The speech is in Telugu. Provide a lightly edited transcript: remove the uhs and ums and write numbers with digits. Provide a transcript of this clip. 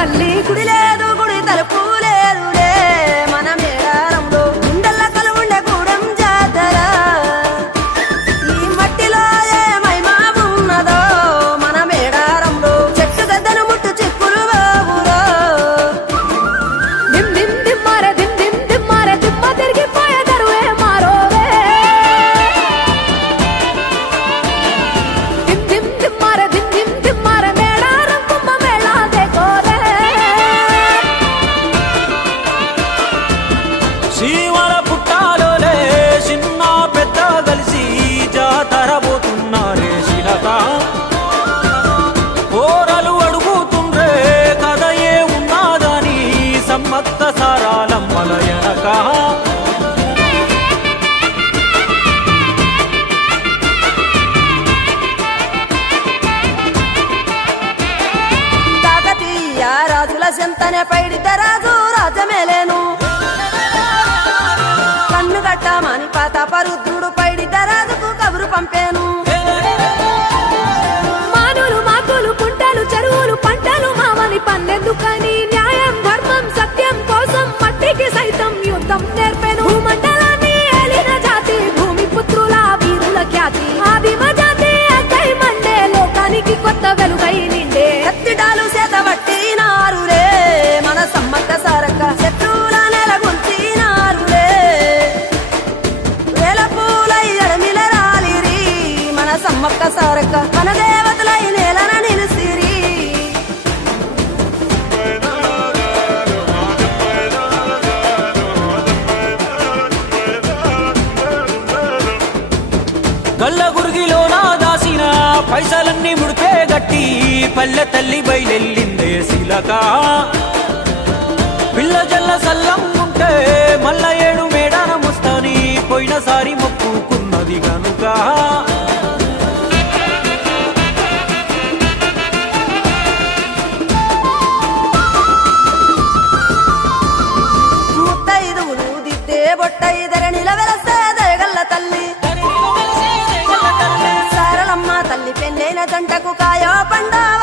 తల్లి గుడి లేదు గుడి తలుపు లేదులే మన మేడారంలో గుండెల్ల కలువుండే గూడెం జాతర ఈ మట్టిలో ఏ మహిమా ఉన్నదో మన మేడారంలో చెట్టు గద్దను ముట్టు చిక్కులు బాబులో దిమ్ దిమ్ దిమ్మారే దిమ్ దిమ్ దిమ్మారే దిమ్మ తిరిగిపోయే దరువే మారోవే దిమ్ దిమ్ దిమ్మారే దిమ్ దిమ్ దిమ్మారే మేడారం కుంభ మేళా దేకోరే శివర పుట్టాలోలే చిన్న పెద్ద కలిసి జాతర పోతున్నారే శిలక ఓరలు అడుగుతుండ్రే కథ ఏ ఉన్నాదని సమ్మత్త సారాలమ్మల ఎనక కాకతీయ రాజుల చెంతనే పైడిత రాజు రాజమేలేను కన్ను గట్టమని పాతాపరుద్రుడు పైడిత రాజుకు కబురు పంపేను మానులు మాకులు కుంటలు చెరువులు పంటలు మామని పన్నెందుకని న్యాయం ధర్మం సత్యం కోసం మట్టికి సైతం యుద్ధం నేర్పెను భూమండలాన్ని ఏలిన జాతి భూమి పుత్రుల వీరుల ఖ్యాతి ఆదిమ జాతి అక్కై మండే లోకానికి కొత్త వెలుగై నిండే కత్తిడాలు చేతబట్టినారులే మన సమ్మక్క సారక్క శత్రువుల నెలగొల్చినారులే వేల పూలై అడమిల రాలిరి మన సమ్మక్క సారక్క మన దేవతలై నేలన నిలిసిరి గల్ల గురిగిలోన దాసిన పైసలన్నీ ముడిపే గట్టి పల్లె తల్లి బయలెల్లిందే శిలక పిల్ల జల్ల సల్లం ఉంటే మల్ల ఏడు మేడాన ముస్తాని పోయినసారి మొక్కుకున్నది గనుక ముత్తైదువులు దిద్దే బొట్టైదర నిలవెలసే దయగల్ల తల్లి సారలమ్మ తల్లి పెళ్ళైన జంటకు కాయో పండవ